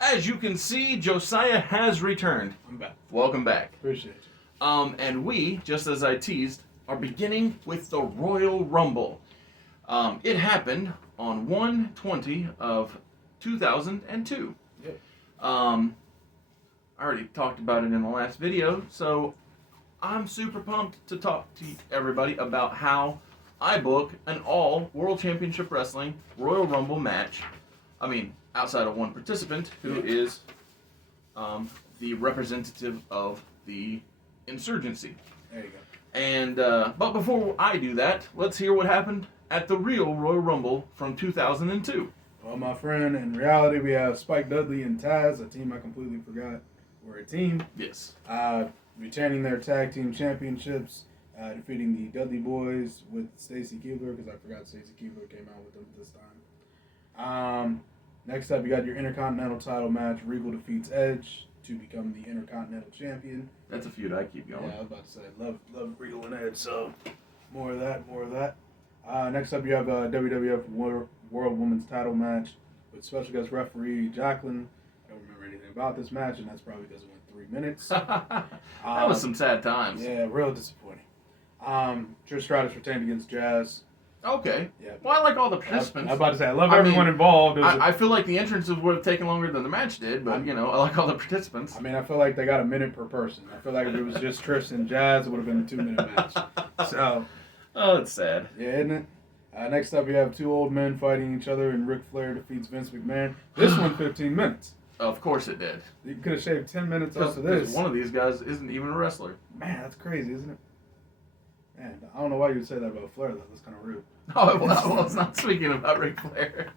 As you can see, Josiah has returned. I'm back. Welcome back. Appreciate you. And we, just as I teased, are beginning with the Royal Rumble. It happened on 1/20 of 2002. Yeah. I already talked about it in the last video, so I'm super pumped to talk to everybody about how I book an all World Championship Wrestling Royal Rumble match. I mean, outside of one participant who is the representative of the insurgency. There you go. And but before I do that, let's hear what happened at the real Royal Rumble from 2002. Well, my friend, in reality, we have Spike Dudley and Taz, a team I completely forgot were a team. Yes. Retaining their tag team championships, defeating the Dudley Boys with Stacy Keibler, because I forgot Stacy Keibler came out with them this time. Next up, you got your Intercontinental title match. Regal defeats Edge to become the Intercontinental Champion. That's a feud I keep going. Yeah, I was about to say, love Regal and Edge, so more of that. Next up, you have a WWF World Women's title match with special guest referee Jacqueline. I don't remember anything about this match, and that's probably because it went 3 minutes. That was some sad times. Yeah, real disappointing. Trish Stratus retained against Jazz. Okay. Yeah. Well, I like all the I participants. was about to say, I love everyone involved. I feel like the entrances would have taken longer than the match did, but, I like all the participants. I mean, I feel like they got a minute per person. I feel like if it was just Trish and Jazz, it would have been a 2-minute match. So, Oh, it's sad. yeah, isn't it? Next up, you have two old men fighting each other, and Ric Flair defeats Vince McMahon. This one, 15 minutes. Of course it did. You could have shaved 10 minutes off of Because this. one of these guys isn't even a wrestler. Man, that's crazy, isn't it? Man, I don't know why you would say that about Flair, though. That's kind of rude. Oh, well, it's not speaking about Ric Flair.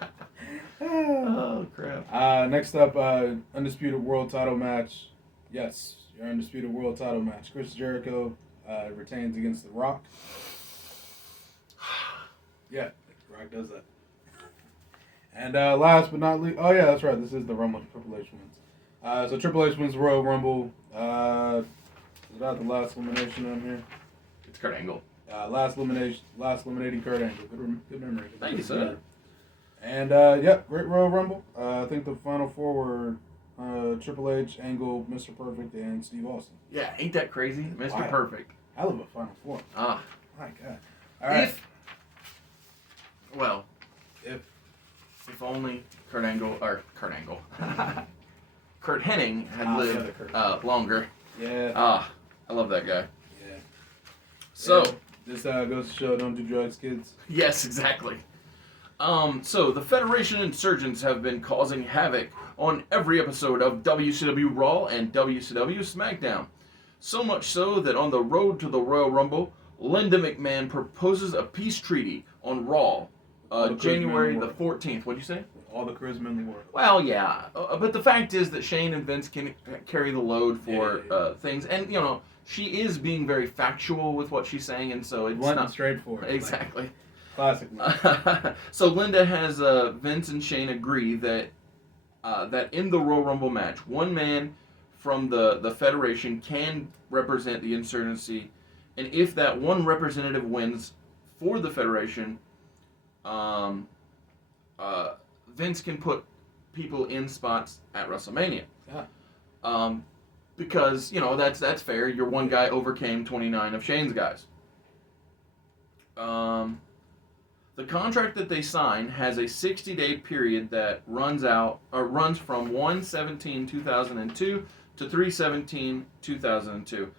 Oh, crap. Next up, Undisputed World title match. Yes, your Undisputed World title match. Chris Jericho retains against The Rock. Yeah, The Rock does that. And last but not least, oh yeah, that's right. This is the Rumble Triple H wins. So Triple H wins the Royal Rumble. Is that the last elimination on here? It's Kurt Angle. Last eliminating Kurt Angle. Good memory. Thank you, sir. And great Royal Rumble. I think the final four were Triple H, Angle, Mr. Perfect, and Steve Austin. Yeah, ain't that crazy? Mr. Wow. Perfect. Hell of a final four. Ah. My God. All right. If only Kurt Angle. Kurt Hennig had lived longer. Yeah. I love that guy. Yeah. So, This goes to show, don't do drugs, kids. yes, exactly. So the Federation insurgents have been causing havoc on every episode of WCW Raw and WCW SmackDown. So much so that on the road to the Royal Rumble, Linda McMahon proposes a peace treaty on Raw, January the 14th. What'd you say? All the charisma in the world. Well, yeah, but the fact is that Shane and Vince can carry the load for things, and she is being very factual with what she's saying, and so it's Blunt not and straightforward. exactly. Classic. So Linda has Vince and Shane agree that in the Royal Rumble match, one man from the Federation can represent the insurgency, and if that one representative wins for the Federation, Vince can put people in spots at WrestleMania. Yeah. Because that's fair. Your one guy overcame 29 of Shane's guys. The contract that they sign has a 60-day period that runs from 1/17/2002 to 3/17/2002.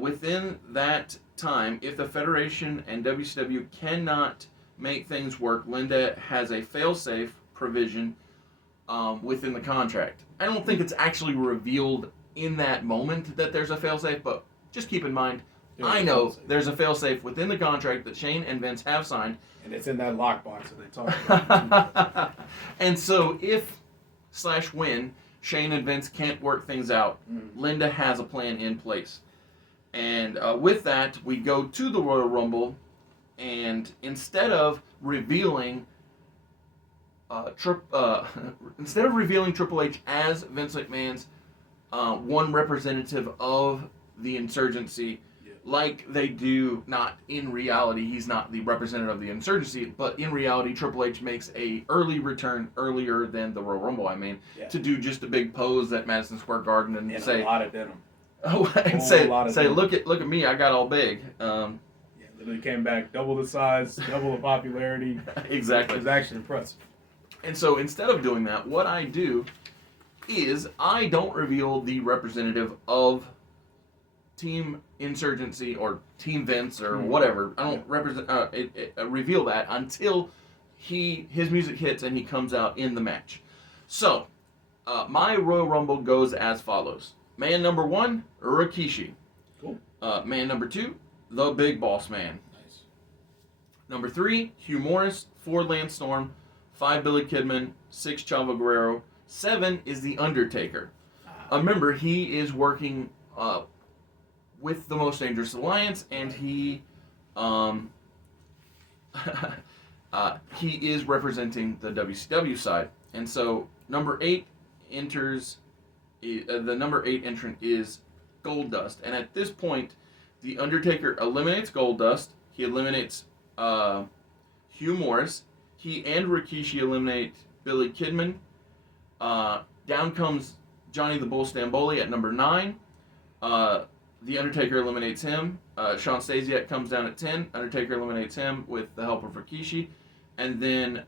Within that time, if the Federation and WCW cannot make things work, Linda has a fail-safe provision within the contract. I don't think it's actually revealed in that moment that there's a fail-safe, but just keep in mind, I know there's a fail-safe within the contract that Shane and Vince have signed. And it's in that lockbox that they talk about. And so when Shane and Vince can't work things out, Linda has a plan in place. And with that, we go to the Royal Rumble, and instead of revealing Triple H as Vince McMahon's one representative of the insurgency, like they do, not in reality, he's not the representative of the insurgency, but in reality, Triple H makes a early return earlier than the Royal Rumble. I mean, Yeah. to do just a big pose at Madison Square Garden and say, a lot of denim. oh, and say look at me, I got all big. Yeah, literally came back double the size, double the popularity. Exactly. It was actually impressive. And so instead of doing that, what I do is I don't reveal the representative of Team Insurgency or Team Vince or whatever. I don't reveal that until his music hits and he comes out in the match. So my Royal Rumble goes as follows: man number 1, Rikishi. Cool. Man number 2, the Big Boss Man. Nice. Number 3, Hugh Morris. 4, Lance Storm. 5, Billy Kidman. 6, Chavo Guerrero. 7 is The Undertaker. Remember, he is working with the Most Dangerous Alliance, and he he is representing the WCW side. And so number 8 enters. The number 8 entrant is Goldust, and at this point, the Undertaker eliminates Goldust. He eliminates Hugh Morris. He and Rikishi eliminate Billy Kidman. Down comes Johnny the Bull Stamboli at number 9. The Undertaker eliminates him. Sean Stasiak comes down at 10. Undertaker eliminates him with the help of Rikishi. And then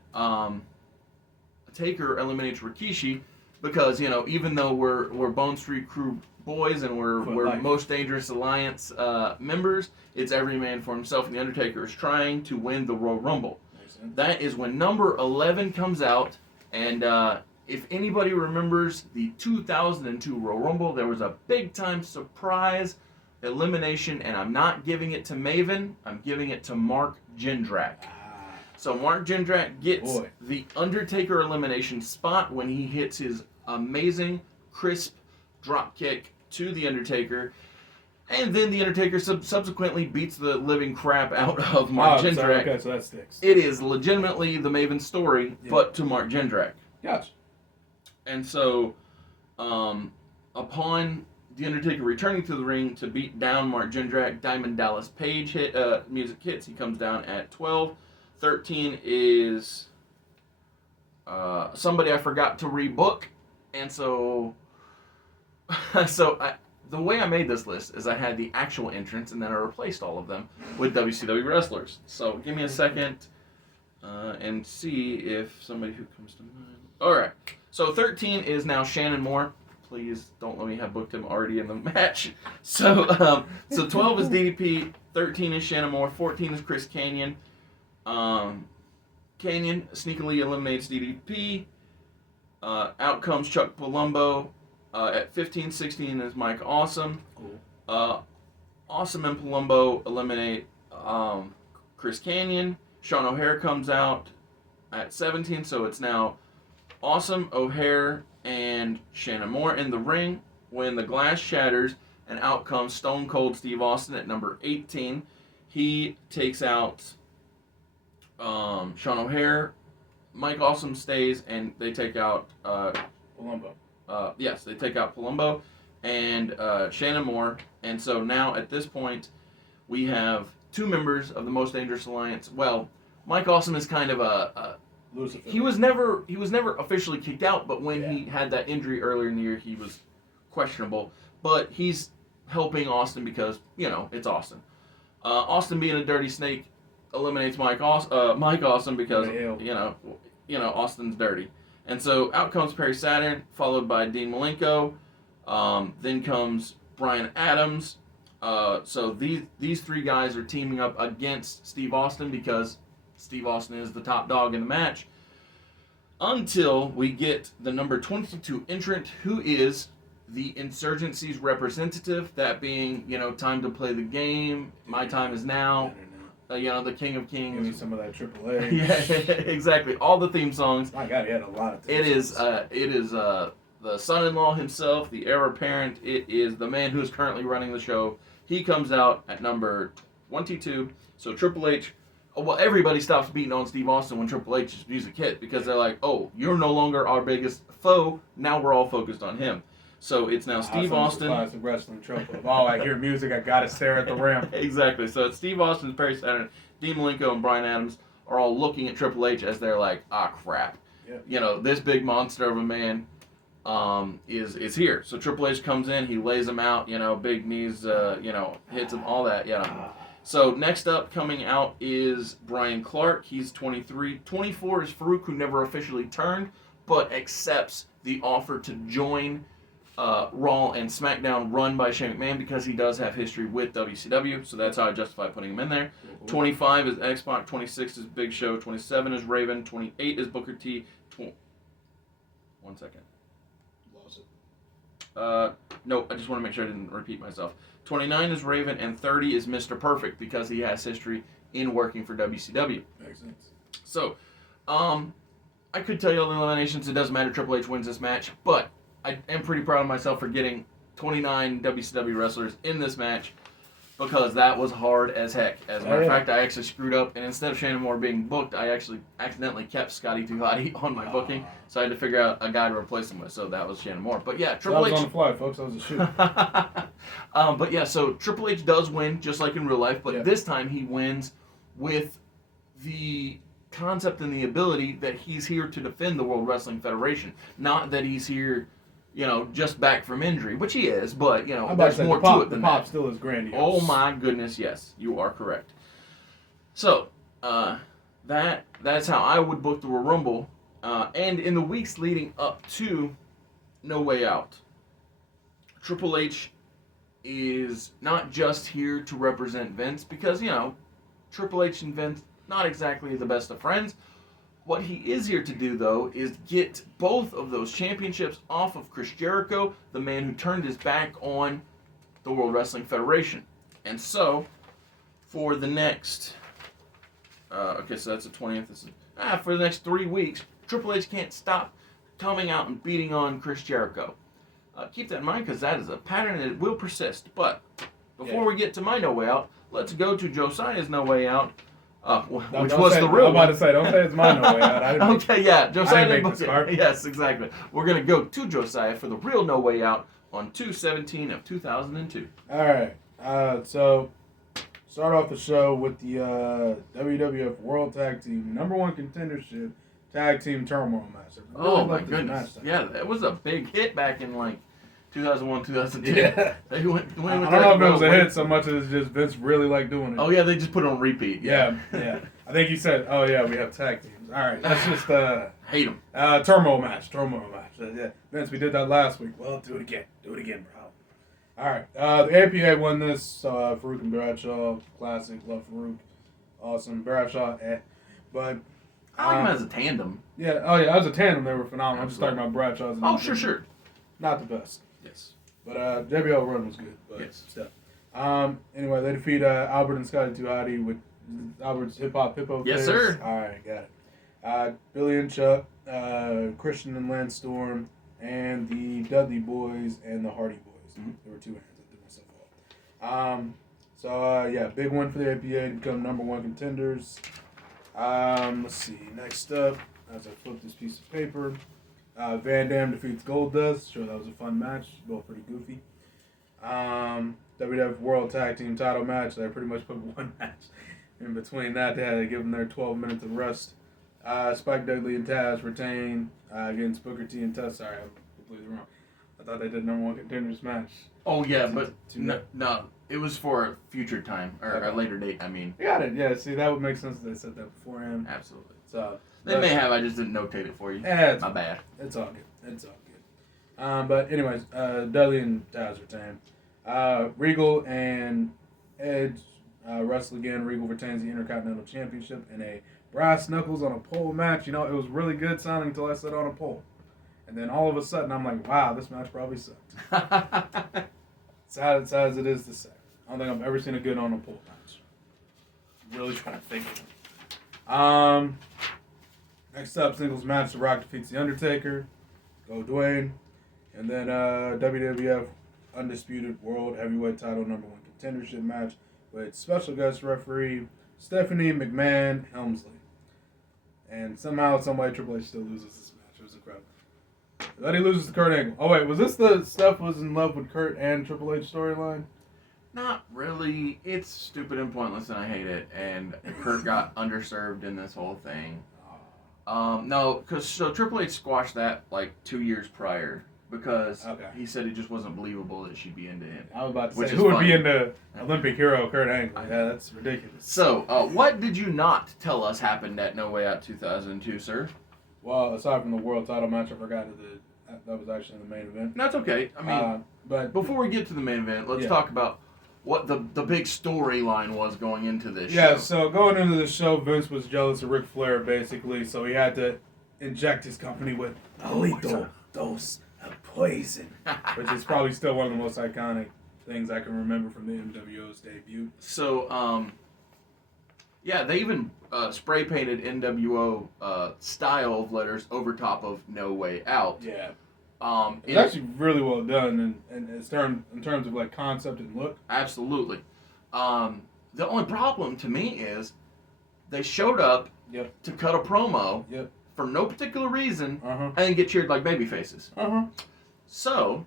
Taker eliminates Rikishi because, even though we're Bone Street Crew boys and we're Most Dangerous Alliance members, it's every man for himself. And the Undertaker is trying to win the Royal Rumble. That is when number 11 comes out. And if anybody remembers the 2002 Royal Rumble, there was a big-time surprise elimination, and I'm not giving it to Maven, I'm giving it to Mark Jindrak. So Mark Jindrak gets the Undertaker elimination spot when he hits his amazing, crisp drop kick to the Undertaker, and then the Undertaker subsequently beats the living crap out of Mark Jindrak. Sorry, okay, so that sticks. It is legitimately the Maven story, but to Mark Jindrak. Gotcha. And so, upon The Undertaker returning to the ring to beat down Mark Jindrak, Diamond Dallas Page music hits. He comes down at 12. 13 is somebody I forgot to rebook. And so, the way I made this list is I had the actual entrants and then I replaced all of them with WCW wrestlers. So give me a second and see if somebody who comes to mind. All right. So 13 is now Shannon Moore. Please don't let me have booked him already in the match. So 12 is DDP. 13 is Shannon Moore. 14 is Chris Kanyon. Kanyon sneakily eliminates DDP. Out comes Chuck Palumbo. At 15, 16 is Mike Awesome. Cool. Awesome and Palumbo eliminate Chris Kanyon. Sean O'Hare comes out at 17, so it's now Awesome, O'Hare, and Shannon Moore in the ring. When the glass shatters and out comes Stone Cold Steve Austin at number 18. He takes out Sean O'Hare. Mike Awesome stays, and they take out Palumbo. Yes, they take out Palumbo and Shannon Moore. And so now at this point, we have 2 members of the Most Dangerous Alliance. Well, Mike Awesome is kind of a Lucifer. he was never officially kicked out, but when he had that injury earlier in the year, he was questionable. But he's helping Austin because it's Austin. Austin, being a dirty snake, eliminates Mike Awesome because Austin's dirty. And so out comes Perry Saturn, followed by Dean Malenko. Then comes Brian Adams. So these 3 guys are teaming up against Steve Austin because Steve Austin is the top dog in the match. Until we get the number 22 entrant, who is the Insurgency's representative, that being, time to play the game, my time is now, the King of Kings. Give me some of that Triple H. Yeah, exactly. All the theme songs. My God, he had a lot of theme It is songs. The son-in-law himself, the heir apparent. It is the man who is currently running the show. He comes out at number 22. So Triple H, everybody stops beating on Steve Austin when Triple H's music hit because they're like, oh, you're no longer our biggest foe. Now we're all focused on him. So it's now Steve Austin. Classic wrestling trope of, oh, I hear music, I gotta stare at the ramp. Exactly. So it's Steve Austin, Perry Saturn, Dean Malenko, and Brian Adams are all looking at Triple H as they're like, ah, crap. Yep. You know, this big monster of a man is here. So Triple H comes in, he lays him out, you know, big knees, hits him, all that, So next up coming out is Brian Clark. He's 23. 24 is Farouk, who never officially turned, but accepts the offer to join Raw and SmackDown run by Shane McMahon because he does have history with WCW. So that's how I justify putting him in there. 25 is X-Pac. 26 is Big Show. 27 is Raven. 28 is Booker T. 1 second. Lost it. No, I just want to make sure I didn't repeat myself. 29 is Raven, and 30 is Mr. Perfect because he has history in working for WCW. Makes sense. So, I could tell you all the eliminations. It doesn't matter. Triple H wins this match, but I am pretty proud of myself for getting 29 WCW wrestlers in this match because that was hard as heck. As a matter of fact, I actually screwed up, and instead of Shannon Moore being booked, I actually accidentally kept Scotty 2 Hotty on my booking, so I had to figure out a guy to replace him with, so that was Shannon Moore. But yeah, Triple H... That was on the fly, folks. That was a shoot. But yeah, so Triple H does win, just like in real life, but this time he wins with the concept and the ability that he's here to defend the World Wrestling Federation. Not that he's here, just back from injury, which he is, but, there's more to it than that. The pop still is grandiose. Oh my goodness, yes, you are correct. So, that's how I would book the Royal Rumble. And in the weeks leading up to No Way Out, Triple H is not just here to represent Vince because, Triple H and Vince, not exactly the best of friends. What he is here to do, though, is get both of those championships off of Chris Jericho, the man who turned his back on the World Wrestling Federation. And so, for the next... so that's the 20th. For the next 3 weeks, Triple H can't stop coming out and beating on Chris Jericho. Keep that in mind because that is a pattern and it will persist. But before we get to my No Way Out, let's go to Josiah's No Way Out, which was the real one. I'm about to say, don't say it's my No Way Out. Okay, yeah, Josiah didn't make this card. Yes, exactly. We're going to go to Josiah for the real No Way Out on 2/17 of 2002. All right. So start off the show with the WWF World Tag Team #1 Contendership Tag Team Turmoil match. Oh my goodness! Yeah, it was a big hit back in 2001, 2002. Yeah. They went I don't know if it was a hit so much as just Vince really liked doing it. Oh yeah, they just put it on repeat. Yeah. I think you said, oh yeah, we have tag teams. All right, let's just hate them. Turmoil match. Yeah, Vince, we did that last week. Well, do it again, bro. All right, the APA won this. Farouk and Bradshaw, classic. Love Farouk, awesome. Bradshaw, but I like them as a tandem. Yeah, as a tandem they were phenomenal. I'm just talking about Bradshaw. Oh, sure. Not the best. Yes. But JBL run was good. But yes. Still. Anyway, they defeat Albert and Scotty 2 Hotty with Albert's Hip Hop Hippo. Yes, face. sir. All right, got it. Billy and Chuck, Christian and Lance Storm, and the Dudley Boys and the Hardy Boys. Mm-hmm. There were 2 hands. I did myself off. Big win for the APA to become #1 contenders. Let's see. Next up, as I flip this piece of paper, Van Dam defeats Goldust. Sure, that was a fun match. Both pretty goofy. WWF World Tag Team Title match. They pretty much put one match in between that. They had to give them their 12 minutes of rest. Spike Dudley and Taz retain against Booker T and Taz. Sorry, I'm completely wrong. I thought they did #1 contenders match. Oh yeah, but no, it was for a future time or a later date. I mean, you got it. Yeah, see, that would make sense if they said that beforehand. Absolutely. So they may have. I just didn't notate it for you. Yeah, my bad. It's all good. But anyways, Dudley and Taz retain. Regal and Edge wrestle again. Regal retains the Intercontinental Championship in a brass knuckles on a pole match. It was really good sounding until I said on a pole. And then all of a sudden, I'm like, wow, this match probably sucked. Sad as it is to say. I don't think I've ever seen a good on a pole match. I'm really trying to think of it. Next up, singles match, The Rock defeats The Undertaker. Go Dwayne. And then WWF Undisputed World Heavyweight Title #1 Contendership match with special guest referee Stephanie McMahon Helmsley. And somehow, some way, Triple H still loses this match. It was incredible. Then he loses to Kurt Angle. Oh wait, was this the Steph was in love with Kurt and Triple H storyline? Not really. It's stupid and pointless, and I hate it. And Kurt got underserved in this whole thing. No, because Triple H squashed that like 2 years prior because he said it just wasn't believable that she'd be into him. I was about to Which say, is who would funny. be into Olympic hero Kurt Angle? Yeah, that's ridiculous. So, what did you not tell us happened at No Way Out 2002, sir? Well, aside from the world title match, I forgot that was actually the main event. That's okay. I mean, but before we get to the main event, let's talk about what the big storyline was going into this show. Yeah, so going into the show, Vince was jealous of Ric Flair, basically, so he had to inject his company with a lethal dose of poison, which is probably still one of the most iconic things I can remember from the NWO's debut. So, they even spray painted NWO style of letters over top of No Way Out. Yeah. It's actually really well done in terms of like concept and look. Absolutely. The only problem to me is they showed up to cut a promo for no particular reason and get cheered like baby faces. So,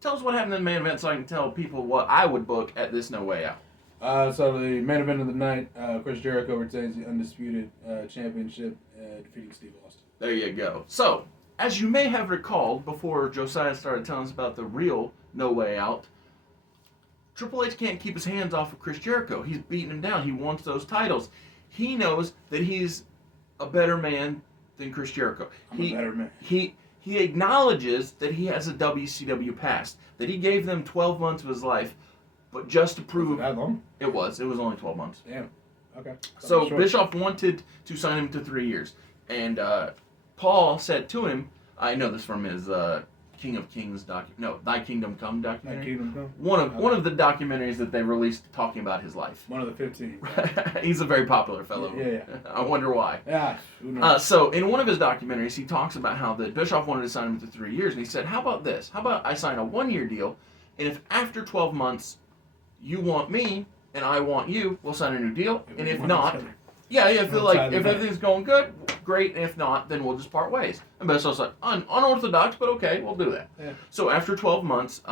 tell us what happened in the main event so I can tell people what I would book at this No Way Out. So the main event of the night, Chris Jericho retains the Undisputed Championship, defeating Steve Austin. There you go. So, as you may have recalled before Josiah started telling us about the real No Way Out, Triple H can't keep his hands off of Chris Jericho. He's beating him down. He wants those titles. He knows that he's a better man than Chris Jericho. I'm a better man. He acknowledges that he has a WCW past, that he gave them 12 months of his life, but just to prove... Was it that long? It was only 12 months. Damn. Okay. So Bischoff wanted to sign him to 3 years. And Paul said to him, I know this from his King of Kings Thy Kingdom Come documentary. Thy Kingdom Come? One of the documentaries that they released talking about his life. One of the 15. He's a very popular fellow. Yeah. I wonder why. Yeah. Who knows? So in one of his documentaries, he talks about how the Bischoff wanted to sign him to 3 years, and he said, "How about this? How about I sign a 1-year deal, and if after 12 months you want me and I want you, we'll sign a new deal, and if not, if everything's going good, great, and if not, then we'll just part ways." And Bischoff's like, unorthodox, but okay, we'll do that. Yeah. So after 12 months,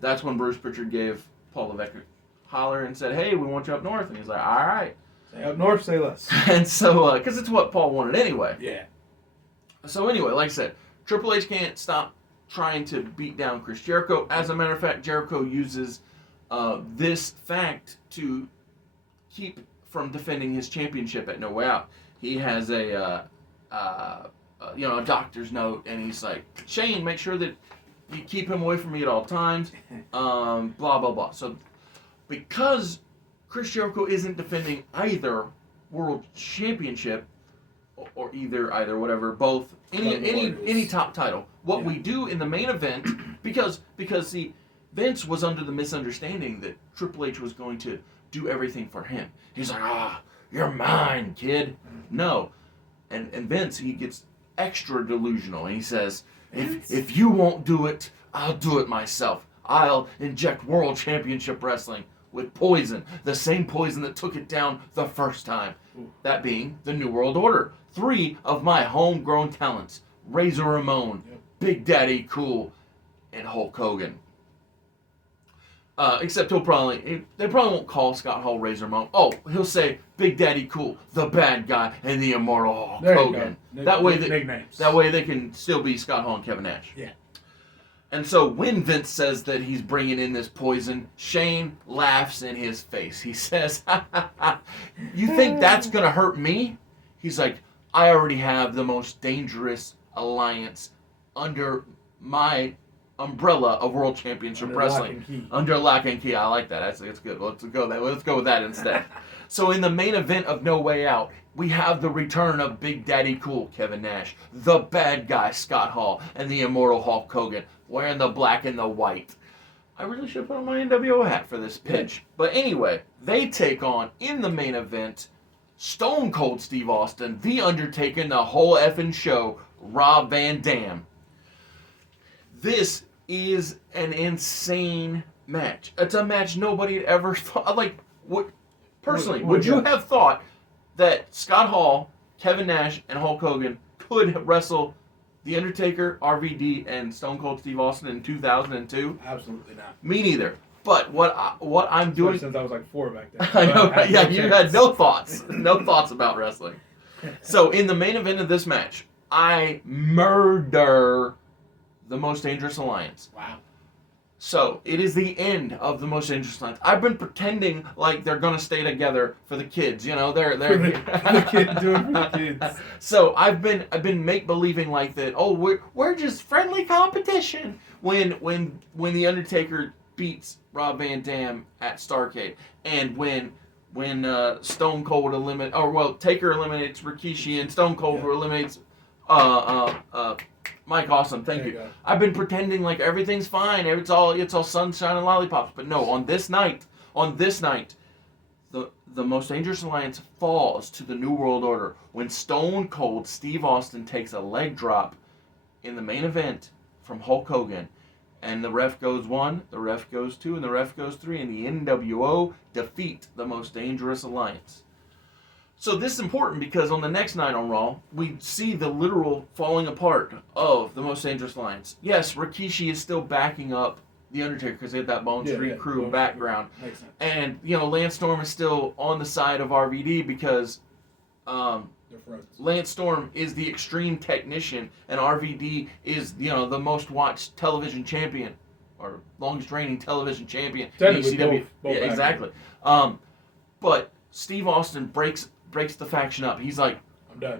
that's when Bruce Pritchard gave Paul Levesque a holler and said, "Hey, we want you up north," and he's like, "All right." Say up north, say less. And so, because it's what Paul wanted anyway. Yeah. So anyway, like I said, Triple H can't stop trying to beat down Chris Jericho. As a matter of fact, Jericho uses this fact to keep from defending his championship at No Way Out. He has a doctor's note, and he's like, "Shane, make sure that you keep him away from me at all times." Blah blah blah. So because Chris Jericho isn't defending either world championship or either whatever, both any top title. What we do in the main event, because see, Vince was under the misunderstanding that Triple H was going to do everything for him. He's like, you're mine, kid. No. And Vince, he gets extra delusional. And he says, if you won't do it, I'll do it myself. I'll inject World Championship Wrestling with poison. The same poison that took it down the first time. That being the New World Order. 3 of my homegrown talents. Razor Ramon, Big Daddy Cool, and Hulk Hogan. Except they probably won't call Scott Hall Razor Ramon. Oh, he'll say Big Daddy Cool, the bad guy, and the immortal Hulk Hogan. That way they can still be Scott Hall and Kevin Nash. Yeah. And so when Vince says that he's bringing in this poison, Shane laughs in his face. He says, "You think that's going to hurt me?" He's like, "I already have the most dangerous alliance under my umbrella of World Championship Wrestling. Under lock and key." I like that. That's good. Let's go with that instead. So in the main event of No Way Out, we have the return of Big Daddy Cool, Kevin Nash, the bad guy, Scott Hall, and the immortal Hulk Hogan, wearing the black and the white. I really should put on my NWO hat for this pitch. But anyway, they take on, in the main event, Stone Cold Steve Austin, The Undertaker, and the whole effing show, Rob Van Dam. This is an insane match. It's a match nobody had ever thought. Would you have thought that Scott Hall, Kevin Nash, and Hulk Hogan could wrestle The Undertaker, RVD, and Stone Cold Steve Austin in 2002? Absolutely not. Me neither. But what I'm doing, Especially since I was like 4 back then. I know, But yeah, no you chance. had no thoughts about wrestling. So in the main event of this match, I murder the Most Dangerous Alliance. Wow. So it is the end of the Most Dangerous Alliance. I've been pretending like they're gonna stay together for the kids. You know, they're For the kid, do it for the kids. So I've been make believing like that. Oh, we're just friendly competition. When the Undertaker beats Rob Van Dam at Starrcade, and when Stone Cold Taker eliminates Rikishi and Stone Cold eliminates Mike Awesome. Thank There you. you go. I've been pretending like everything's fine. It's all sunshine and lollipops. But no, on this night, the Most Dangerous Alliance falls to the New World Order when Stone Cold Steve Austin takes a leg drop in the main event from Hulk Hogan. And the ref goes 1, the ref goes 2, and the ref goes 3, and the NWO defeat the Most Dangerous Alliance. So this is important because on the next night on Raw, we see the literal falling apart of the Most Dangerous Alliance. Yes, Rikishi is still backing up the Undertaker because they had that Bone Street Crew Bone background. Street. Makes sense. And, Lance Storm is still on the side of RVD because They're friends. Lance Storm is the extreme technician, and RVD is, the most watched television champion, or longest reigning television champion in Technically, ECW. both Yeah, back exactly. But Steve Austin breaks the faction up. He's like,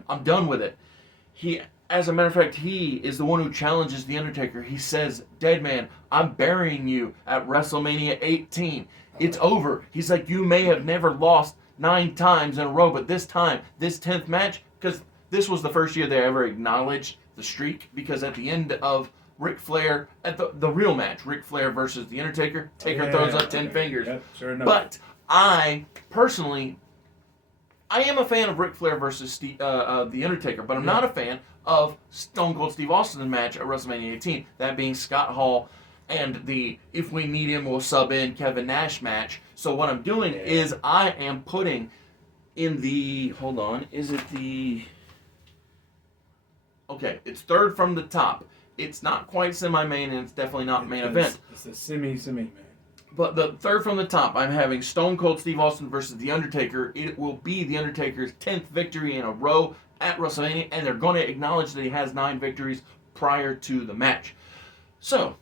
I'm done with it. As a matter of fact, he is the one who challenges the Undertaker. He says, "Deadman, I'm burying you at WrestleMania 18. It's over." He's like, "You may have never lost 9 times in a row, but this time, this 10th match," because this was the first year they ever acknowledged the streak, because at the end of Ric Flair, at the real match, Ric Flair versus The Undertaker, Taker throws up 10 fingers. Yep, sure enough. But I am a fan of Ric Flair versus The Undertaker, but I'm not a fan of Stone Cold Steve Austin's match at WrestleMania 18, that being Scott Hall and the "if we need him, we'll sub in" Kevin Nash match. So what I'm doing is I am putting in the, hold on, is it the, okay, it's third from the top. It's not quite semi-main, and it's definitely not main event. It's a semi, man. But the third from the top, I'm having Stone Cold Steve Austin versus The Undertaker. It will be The Undertaker's 10th victory in a row at WrestleMania, and they're going to acknowledge that he has 9 victories prior to the match. So,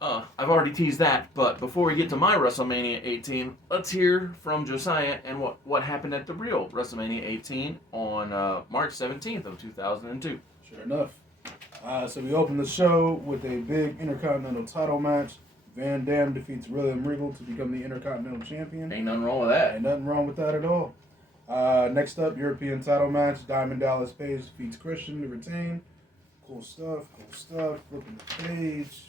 I've already teased that, but before we get to my WrestleMania 18, let's hear from Josiah and what happened at the real WrestleMania 18 on March 17th of 2002. Sure enough. So we open the show with a big Intercontinental title match. Van Dam defeats William Regal to become the Intercontinental Champion. Ain't nothing wrong with that. Ain't nothing wrong with that at all. Next up, European title match. Diamond Dallas Page defeats Christian to retain. Cool stuff. Flipping the page.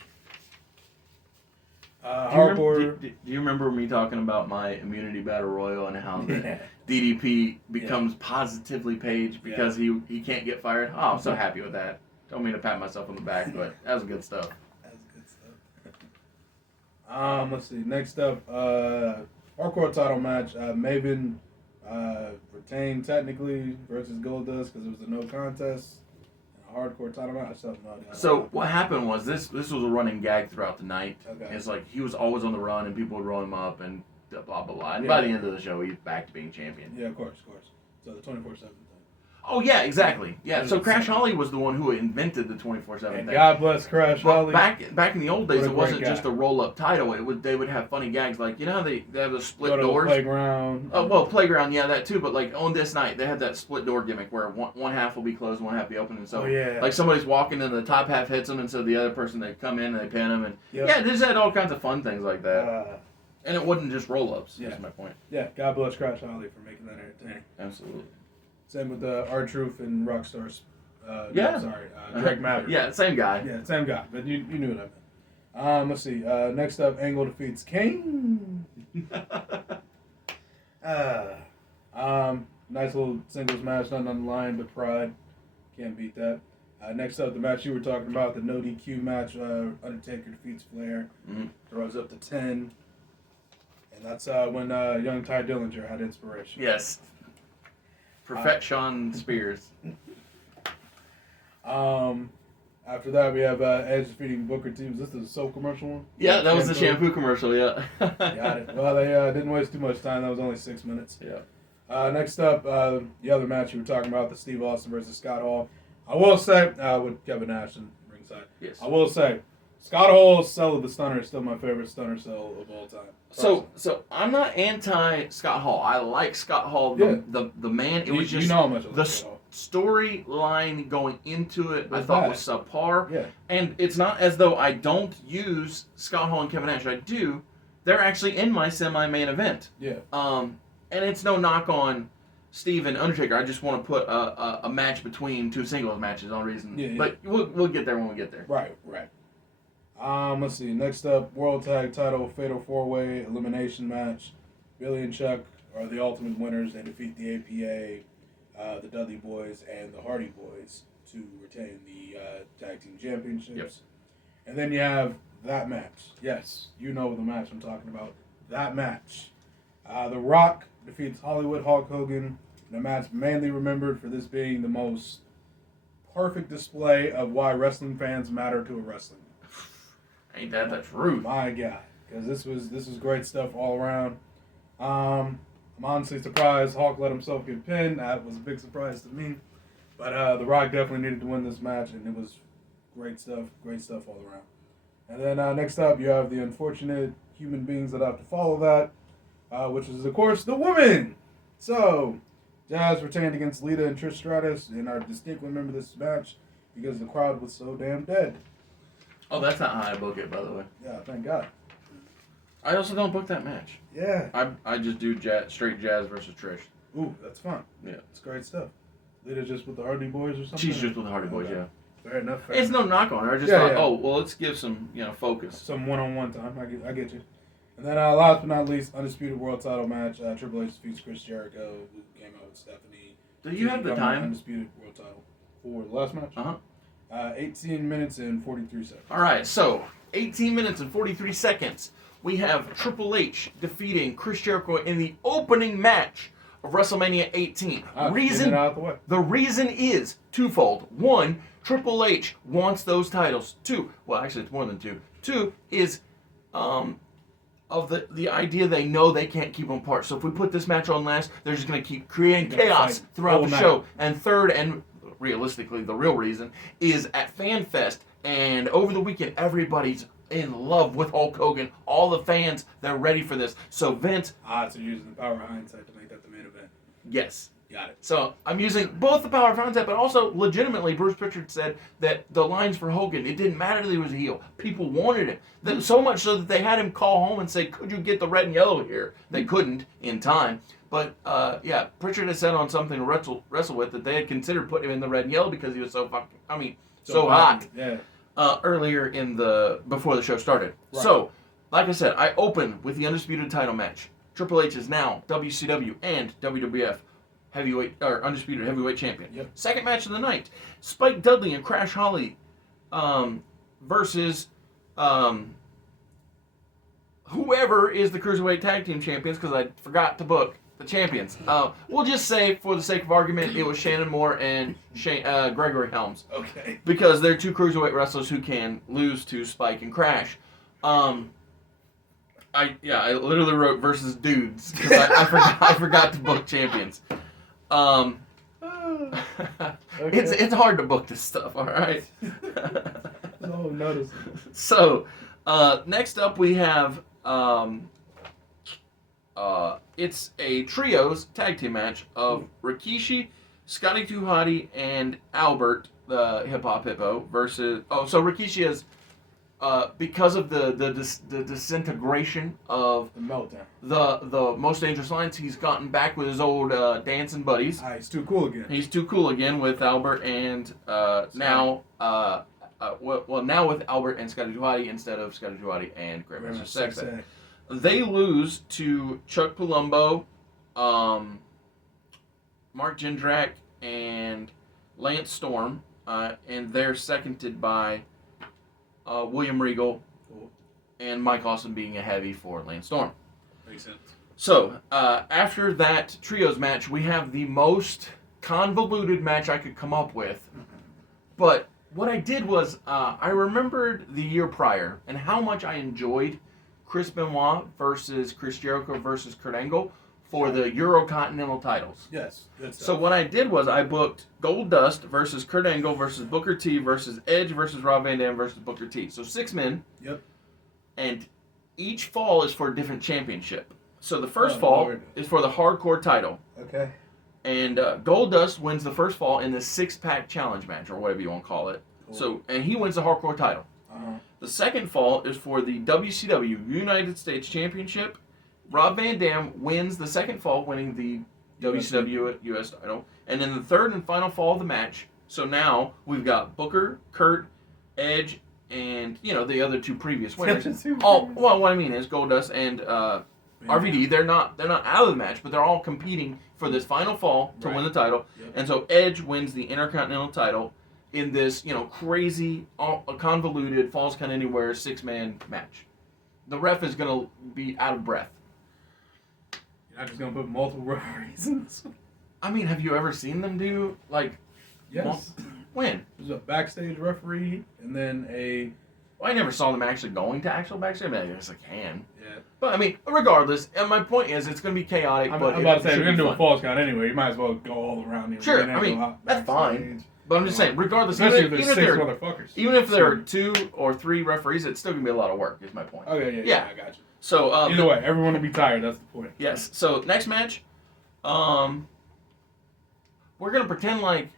Hardcore. Do you remember me talking about my immunity battle royal and how the DDP becomes positively Page because he can't get fired? Oh, I'm so happy with that. Don't mean to pat myself on the back, but that was good stuff. Let's see. Next up, hardcore title match. Maven retained technically versus Goldust because it was a no contest. Hardcore title match. So what happened was this was a running gag throughout the night. Okay. It's like he was always on the run and people would roll him up and blah blah blah. And by the end of the show, he's back to being champion. Yeah, of course. So the 24/7 thing. Oh yeah, exactly. Yeah. So Crash Holly was the one who invented the 24/7 thing. God bless Crash Holly. Back in the old days, it wasn't guy. just a roll up title. They would have funny gags like how they have the split Go to doors. The playground. Oh well, playground, yeah, that too. But like on this night, they had that split door gimmick where one half will be closed, one half will be open, and so like somebody's walking and the top half hits them, and so the other person they come in and they pin them, and they just had all kinds of fun things like that. And it wasn't just roll ups. That's my point. Yeah, God bless Crash Holly for making that entertaining. Absolutely. Same with R-Truth and Rockstar's. Greg Maverick. Yeah, same guy. Yeah, same guy, but you knew what I meant. Let's see. Next up, Angle defeats Kane. Nice little singles match, nothing on the line but pride. Can't beat that. Next up, the match you were talking about, the no DQ match. Undertaker defeats Flair, throws up to 10, and that's when young Ty Dillinger had inspiration. Yes. Perfection Spears. After that, we have Edge defeating Booker T. Was this the soap commercial one? Yeah, that was the shampoo commercial. Yeah. Got it. Well, they didn't waste too much time. That was only 6 minutes. Yeah. Next up, the other match you were talking about, the Steve Austin versus Scott Hall. I will say, with Kevin Nash and ringside. Yes. I will say, Scott Hall's Cell of the Stunner is still my favorite Stunner cell of all time. So I'm not anti Scott Hall. I like Scott Hall, the man. It was just you know how much I like the Scott Hall. storyline going into it. I thought bad. was subpar. Yeah. And it's not as though I don't use Scott Hall and Kevin Nash. I do. They're actually in my semi-main event. Yeah. And it's no knock on Steve and Undertaker. I just want to put a match between two singles matches on reason. Yeah. But we'll get there when we get there. Right. Let's see. Next up, World Tag Title Fatal 4-Way Elimination Match. Billy and Chuck are the ultimate winners. They defeat the APA, the Dudley Boys, and the Hardy Boys to retain the Tag Team Championships. Yep. And then you have that match. Yes, you know the match I'm talking about. That match. The Rock defeats Hollywood Hulk Hogan in a match mainly remembered for this being the most perfect display of why wrestling fans matter to a wrestling. Ain't that the truth? My God, because this was great stuff all around. I'm honestly surprised Hulk let himself get pinned. That was a big surprise to me. But The Rock definitely needed to win this match, and it was great stuff all around. And then next up, you have the unfortunate human beings that have to follow that, which is, of course, the women. So, Jazz retained against Lita and Trish Stratus, and I distinctly remember this match because the crowd was so damn dead. Oh, that's not how I book it, by the way. Yeah, thank God. I also don't book that match. Yeah. I just do straight Jazz versus Trish. Ooh, that's fun. Yeah. It's great stuff. Lita just with the Hardy Boys or something? She's just with the Hardy Boys, yeah. Fair enough. It's no knock on her. I just thought, oh, well, let's give some, focus. Some one-on-one time. I get you. And then last but not least, Undisputed World Title match. Triple H defeats Chris Jericho, who came out with Stephanie. Do you have the time? Undisputed World Title for the last match? Uh-huh. 18 minutes and 43 seconds. All right, so 18 minutes and 43 seconds. We have Triple H defeating Chris Jericho in the opening match of WrestleMania 18. Get it out of the way. The reason is twofold. One, Triple H wants those titles. Two, well, actually, it's more than two. Two is of the idea they know they can't keep them apart. So if we put this match on last, they're just going to keep creating chaos throughout the show. And third, and realistically, the real reason, is at FanFest and over the weekend, everybody's in love with Hulk Hogan. All the fans, they're ready for this. So Vince... so you're using the power of hindsight to make that the main event. Yes. Got it. So I'm using both the power of hindsight, but also legitimately, Bruce Pritchard said that the lines for Hogan, it didn't matter that he was a heel. People wanted him. So much so that they had him call home and say, could you get the red and yellow here? They couldn't in time. But, Pritchard had said on something to wrestle with that they had considered putting him in the red and yellow because he was so hot. Yeah. Earlier before the show started. Right. So, like I said, I open with the Undisputed title match. Triple H is now WCW and WWF Undisputed Heavyweight Champion. Yep. Second match of the night, Spike Dudley and Crash Holly versus whoever is the Cruiserweight Tag Team Champions, because I forgot to book the champions. We'll just say, for the sake of argument, it was Shannon Moore and Gregory Helms. Okay. Because they're two Cruiserweight wrestlers who can lose to Spike and Crash. I literally wrote versus dudes because I forgot to book champions. Okay. It's hard to book this stuff, all right? No, notice. So, next up we have it's a trios tag team match of Rikishi, Scotty 2 Hotty, and Albert, the Hip Hop Hippo, versus... Oh, so Rikishi is... because of the disintegration of the meltdown, the Most Dangerous Alliance, he's gotten back with his old dancing buddies. He's too cool again. He's too cool again with Albert and now with Albert and Scotty Duhati instead of Scotty Duhati and Grandmaster Sexay. They lose to Chuck Palumbo, Mark Jindrak, and Lance Storm, and they're seconded by William Regal, and Mike Awesome being a heavy for Lance Storm. Makes sense. So, after that trios match, we have the most convoluted match I could come up with. But what I did was I remembered the year prior and how much I enjoyed Chris Benoit versus Chris Jericho versus Kurt Angle for the Eurocontinental titles. Yes. Good stuff. So what I did was I booked Goldust versus Kurt Angle versus Booker T versus Edge versus Rob Van Dam versus Booker T. So 6 men. Yep. And each fall is for a different championship. So the first Oh, fall Lord. is for the hardcore title. Okay. And Goldust wins the first fall in the 6-pack challenge match, or whatever you want to call it. Cool. So, and he wins the hardcore title. Uh-huh. The second fall is for the WCW United States Championship. Rob Van Dam wins the second fall, winning the WCW US title. And then the third and final fall of the match. So now we've got Booker, Kurt, Edge, and the other 2 previous winners. Well, what I mean is Goldust and RVD. They're not out of the match, but they're all competing for this final fall to win the title. Yep. And so Edge wins the Intercontinental title in this crazy, convoluted, falls count anywhere 6-man match. The ref is gonna be out of breath. You're not just gonna put multiple referees in this one? I mean, have you ever seen them do Yes. when? There's a backstage referee and then a Well, I never saw them actually going to actual backstage. I mean, I guess I can. yeah. But I mean, regardless, and my point is, it's going to be chaotic. I'm but about to say, it if should you're gonna be do a fun. falls count anyway, you might as well go all around here. Sure, And then I mean, go out that's fine. backstage. But I'm just saying, regardless, Especially if even there's if 6 there, motherfuckers. even if there are 2 or 3 referees, it's still going to be a lot of work. Is my point. Okay, yeah, I got you. So Either way, everyone will be tired. That's the point. yes. So next match, we're going to pretend like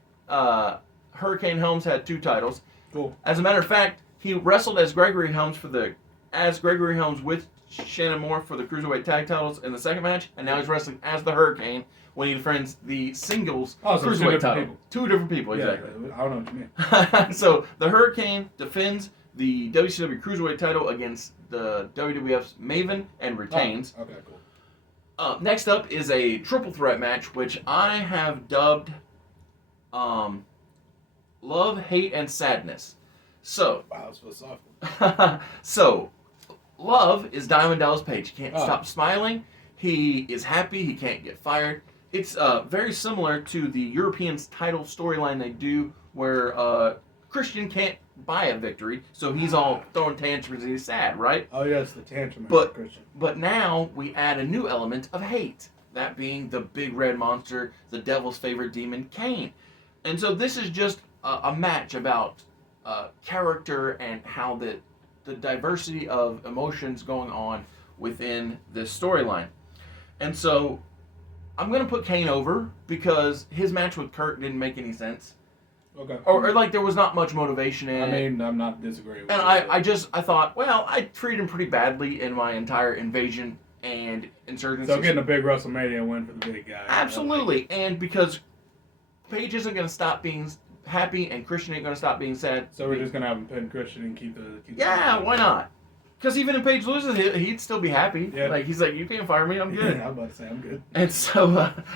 Hurricane Helms had 2 titles. Cool. As a matter of fact, he wrestled as Gregory Helms with Shannon Moore for the Cruiserweight Tag Titles in the second match, and now he's wrestling as the Hurricane when he defends the singles Oh, so 2 Cruiserweight different title. people. 2 different people, exactly. Yeah, I don't know what you mean. So the Hurricane defends the WCW Cruiserweight title against the WWF's Maven and retains. Oh, okay, cool. Next up is a triple threat match, which I have dubbed Love, Hate, and Sadness. So, Wow, that's philosophical. so Love is Diamond Dallas Page. He can't Oh. stop smiling. He is happy. He can't get fired. It's very similar to the Europeans title storyline they do, where Christian can't buy a victory, so he's all throwing tantrums and he's sad, right? Oh, yes, the tantrum But- Christian. But now we add a new element of hate, that being the big red monster, the devil's favorite demon, Kane. And so this is just a match about character and how the diversity of emotions going on within this storyline. And so I'm going to put Kane over because his match with Kurt didn't make any sense. Okay. Or like there was not much motivation in I it. mean, I'm not disagreeing with And you. I thought, well, I treated him pretty badly in my entire Invasion and Insurgency. So getting a big WrestleMania win for the big guy. Absolutely. And because Paige isn't going to stop being happy and Christian ain't going to stop being sad. So we're just gonna have him pin Christian and keep the. Yeah, why not? Because even if Paige loses, he'd still be happy. Yeah. Like, he's like, you can't fire me, I'm good. I was about to say I'm good.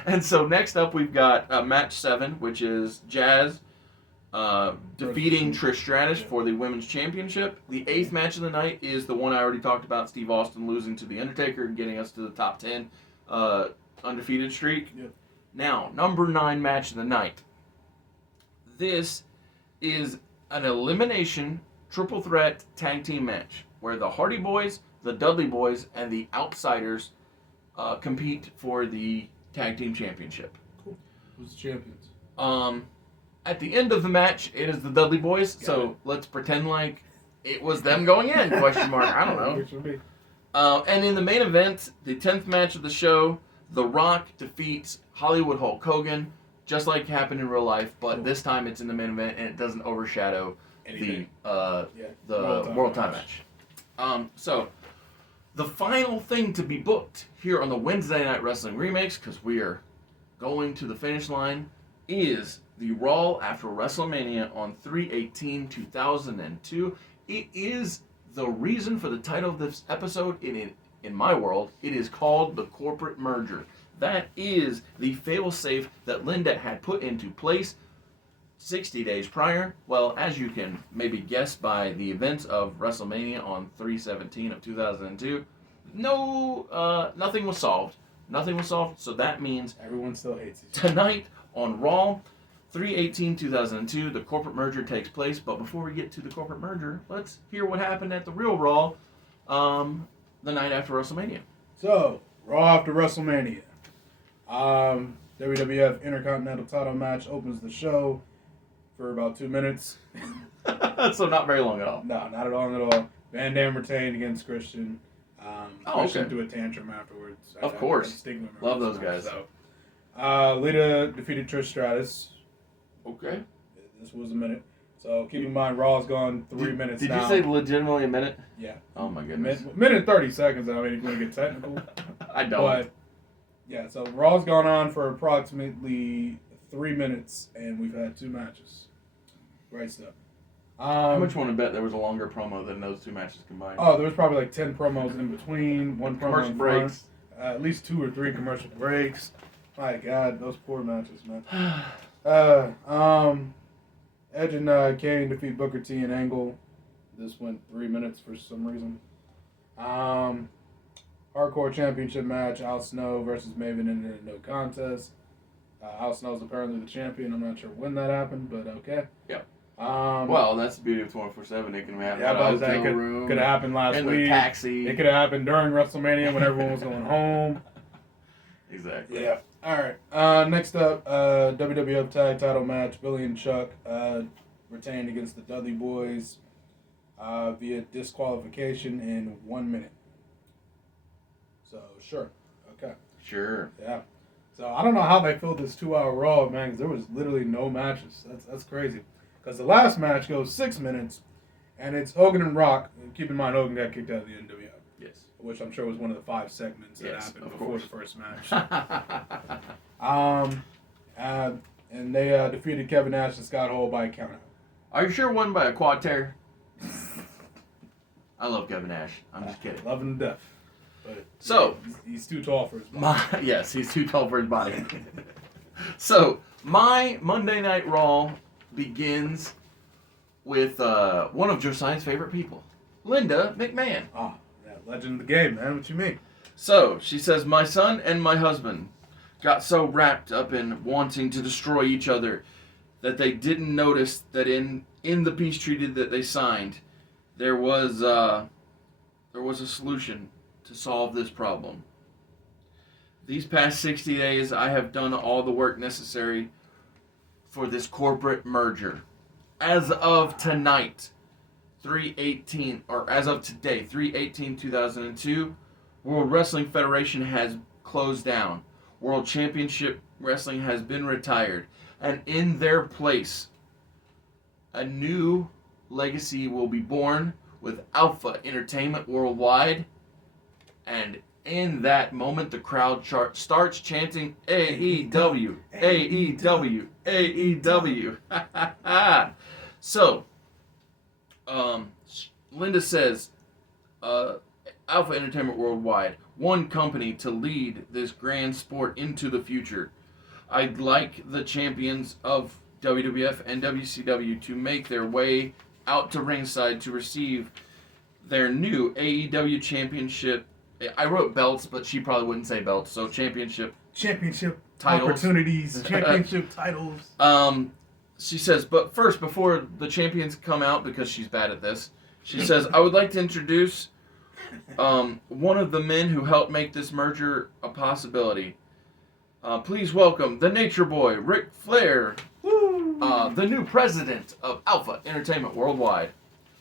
And so next up we've got match 7, which is Jazz defeating Trish Stratus for the Women's Championship. The 8th match of the night is the one I already talked about, Steve Austin losing to The Undertaker and getting us to the top 10 undefeated streak. Yep. Now, number 9 match of the night. This is an elimination triple threat tag team match where the Hardy Boys, the Dudley Boys, and the Outsiders compete for the tag team championship. Cool. Who's the champions? At the end of the match, it is the Dudley Boys, so let's pretend like it was them going in, question mark, I don't know. Which would be. And in the main event, the 10th match of the show, The Rock defeats Hollywood Hulk Hogan, just like happened in real life, but this time it's in the main event and it doesn't overshadow Anything. the Yeah. World Time match. So, the final thing to be booked here on the Wednesday Night Wrestling Remix, because we are going to the finish line, is the Raw after WrestleMania on 3/18/2002. It is the reason for the title of this episode in my world. It is called the Corporate Merger. That is the fail-safe that Linda had put into place 60 days prior. Well, as you can maybe guess by the events of WrestleMania on 3/17/2002, nothing was solved. Nothing was solved, so that means Everyone still hates each other. tonight on Raw, 3/18/2002, the corporate merger takes place. But before we get to the corporate merger, let's hear what happened at the real Raw the night after WrestleMania. So, Raw after WrestleMania. WWF Intercontinental title match opens the show for about 2 minutes. So not very long at all. No, not at all. Van Dam retained against Christian. Christian okay. threw a tantrum afterwards. Of course. distinctly remember Love this those match. guys. So, Lita defeated Trish Stratus. Okay. This was a minute. So keep in mind, Raw's gone 3 minutes Did now. you say legitimately a minute? Yeah. Oh my goodness. Minute and 30 seconds. I mean, if you want to get technical. I don't. But, yeah, so Raw's gone on for approximately 3 minutes, and we've had 2 matches. Great stuff. How much want to bet there was a longer promo than those 2 matches combined? Oh, there was probably like 10 promos in between, 1 promo Commercial in front, breaks. at least 2 or 3 commercial breaks. My God, those poor matches, man. Edge and Kane defeat Booker T and Angle. This went 3 minutes for some reason. Hardcore Championship match, Al Snow versus Maven in a no contest. Al Snow's apparently the champion. I'm not sure when that happened, but okay. Yep. Well, that's the beauty of 24/7. It can happen yeah, in a but that hotel room. could have happened last in week. the taxi. It could have happened during WrestleMania when everyone was going home. Exactly. Yeah. All right. Next up, WWF Tag Title match. Billy and Chuck retained against the Dudley Boys via disqualification in 1 minute. So sure. Okay. Sure. Yeah. So I don't know how they filled this 2-hour Raw, man, because there was literally no matches. That's crazy. Because the last match goes 6 minutes, and it's Hogan and Rock. Keep in mind, Hogan got kicked out of the NWF. Yes. Which I'm sure was one of the 5 segments that Yes, happened of before course. the first match. And they defeated Kevin Nash and Scott Hall by a countout. Are you sure won by a quad tear? I love Kevin Nash. I'm just kidding. Love him to death. But So- he's too tall for his body. Yes, he's too tall for his body. So, my Monday Night Raw begins with one of Josiah's favorite people, Linda McMahon. Oh, yeah, legend of the game, man. What you mean? So, she says, my son and my husband got so wrapped up in wanting to destroy each other that they didn't notice that in the peace treaty that they signed, there was a solution to solve this problem. These past 60 days, I have done all the work necessary for this corporate merger. As of tonight, 3/18, or as of today, 3/18/2002, World Wrestling Federation has closed down. World Championship Wrestling has been retired. And in their place, a new legacy will be born with Alpha Entertainment Worldwide. And in that moment, the crowd starts chanting AEW, AEW, AEW. So, Linda says, Alpha Entertainment Worldwide, one company to lead this grand sport into the future. I'd like the champions of WWF and WCW to make their way out to ringside to receive their new AEW championship. I wrote belts, but she probably wouldn't say belts, so championship Championship titles. opportunities, championship titles. She says, but first, before the champions come out, because she's bad at this, she says, I would like to introduce one of the men who helped make this merger a possibility. Please welcome the Nature Boy, Ric Flair, the new president of Alpha Entertainment Worldwide.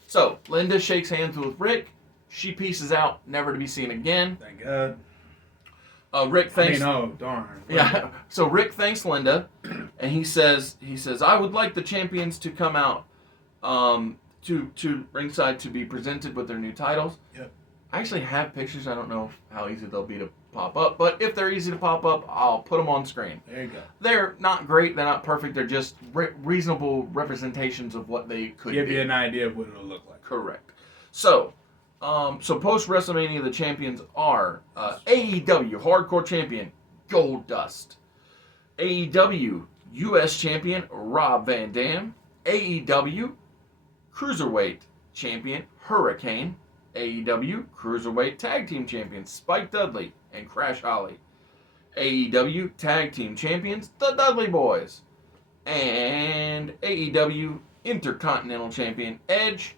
So, Linda shakes hands with Rick. She pieces out, never to be seen again. Thank God. Rick thanks. oh, darn. Yeah. So Rick thanks Linda, and he says, I would like the champions to come out, to ringside to be presented with their new titles. Yep. I actually have pictures. I don't know how easy they'll be to pop up, but if they're easy to pop up, I'll put them on screen. There you go. They're not great. They're not perfect. They're just reasonable representations of what they could Give be. you an idea of what it'll look like. Correct. So post WrestleMania, the champions are AEW Hardcore Champion Goldust, AEW U.S. Champion Rob Van Dam, AEW Cruiserweight Champion Hurricane, AEW Cruiserweight Tag Team Champions Spike Dudley and Crash Holly, AEW Tag Team Champions The Dudley Boys, and AEW Intercontinental Champion Edge,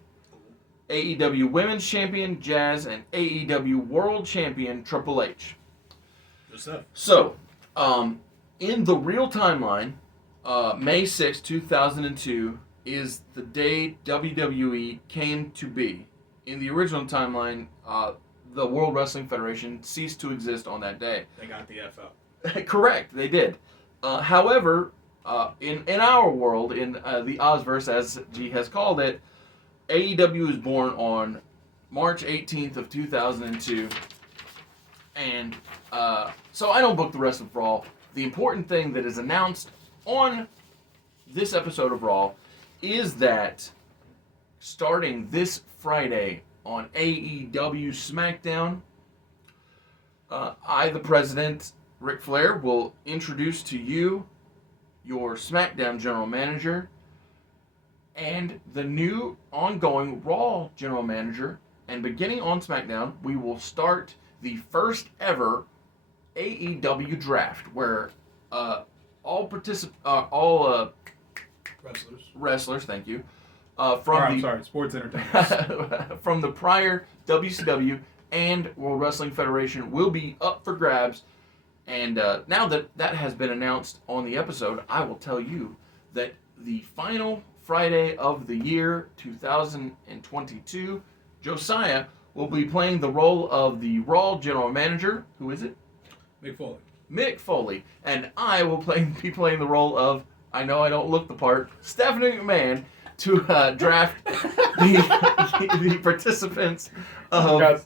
AEW Women's Champion Jazz, and AEW World Champion Triple H. Good stuff. So, in the real timeline, May 6, 2002 is the day WWE came to be. In the original timeline, the World Wrestling Federation ceased to exist on that day. They got the F out. Correct, they did. However, in our world, in the Ozverse, as G has called it, AEW was born on March 18th of 2002. And so I don't book the rest of Raw. The important thing that is announced on this episode of Raw is that starting this Friday on AEW SmackDown, I, the President, Ric Flair, will introduce to you your SmackDown General Manager and the new ongoing Raw General Manager. And beginning on SmackDown, we will start the first ever AEW draft, where all wrestlers, thank you, sports entertainers from the prior WCW and World Wrestling Federation will be up for grabs. And now that has been announced on the episode, I will tell you that the final Friday of the year 2022, Josiah will be playing the role of the Raw General Manager. Who is it? Mick Foley. And I will be playing the role of, I know I don't look the part, Stephanie McMahon, to draft the participants of... That's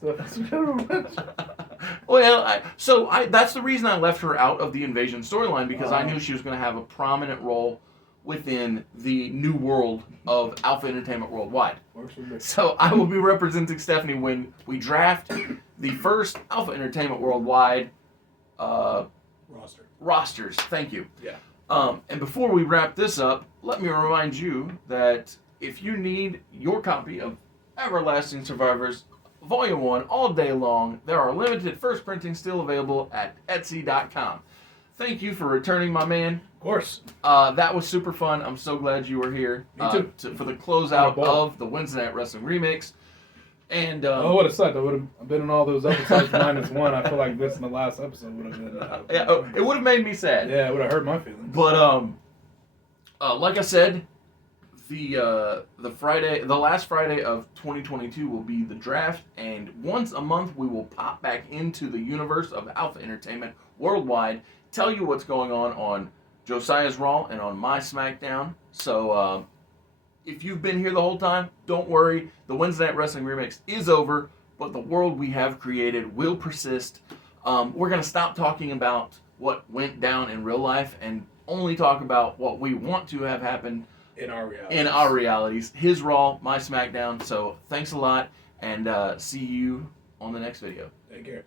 the reason I left her out of the Invasion storyline, because I knew she was going to have a prominent role within the new world of Alpha Entertainment Worldwide. So I will be representing Stephanie when we draft the first Alpha Entertainment Worldwide rosters. Thank you. Yeah. And before we wrap this up, let me remind you that if you need your copy of Everlasting Survivors Volume 1 all day long, there are limited first printings still available at Etsy.com. Thank you for returning, my man. Of course. That was super fun. I'm so glad you were here Me too. for the closeout of the Wednesday Night Wrestling Remix. And what a sucked. I would have been in all those episodes minus one. I feel like this in the last episode would have been. It would have made me sad. Yeah, it would have hurt my feelings. But like I said, the last Friday of 2022 will be the draft, and once a month we will pop back into the universe of Alpha Entertainment Worldwide, tell you what's going on Josiah's Raw and on my SmackDown. So if you've been here the whole time, don't worry. The Wednesday Night Wrestling Remix is over, but the world we have created will persist. We're going to stop talking about what went down in real life and only talk about what we want to have happen in our realities. His Raw, my SmackDown. So thanks a lot, and see you on the next video. Take care.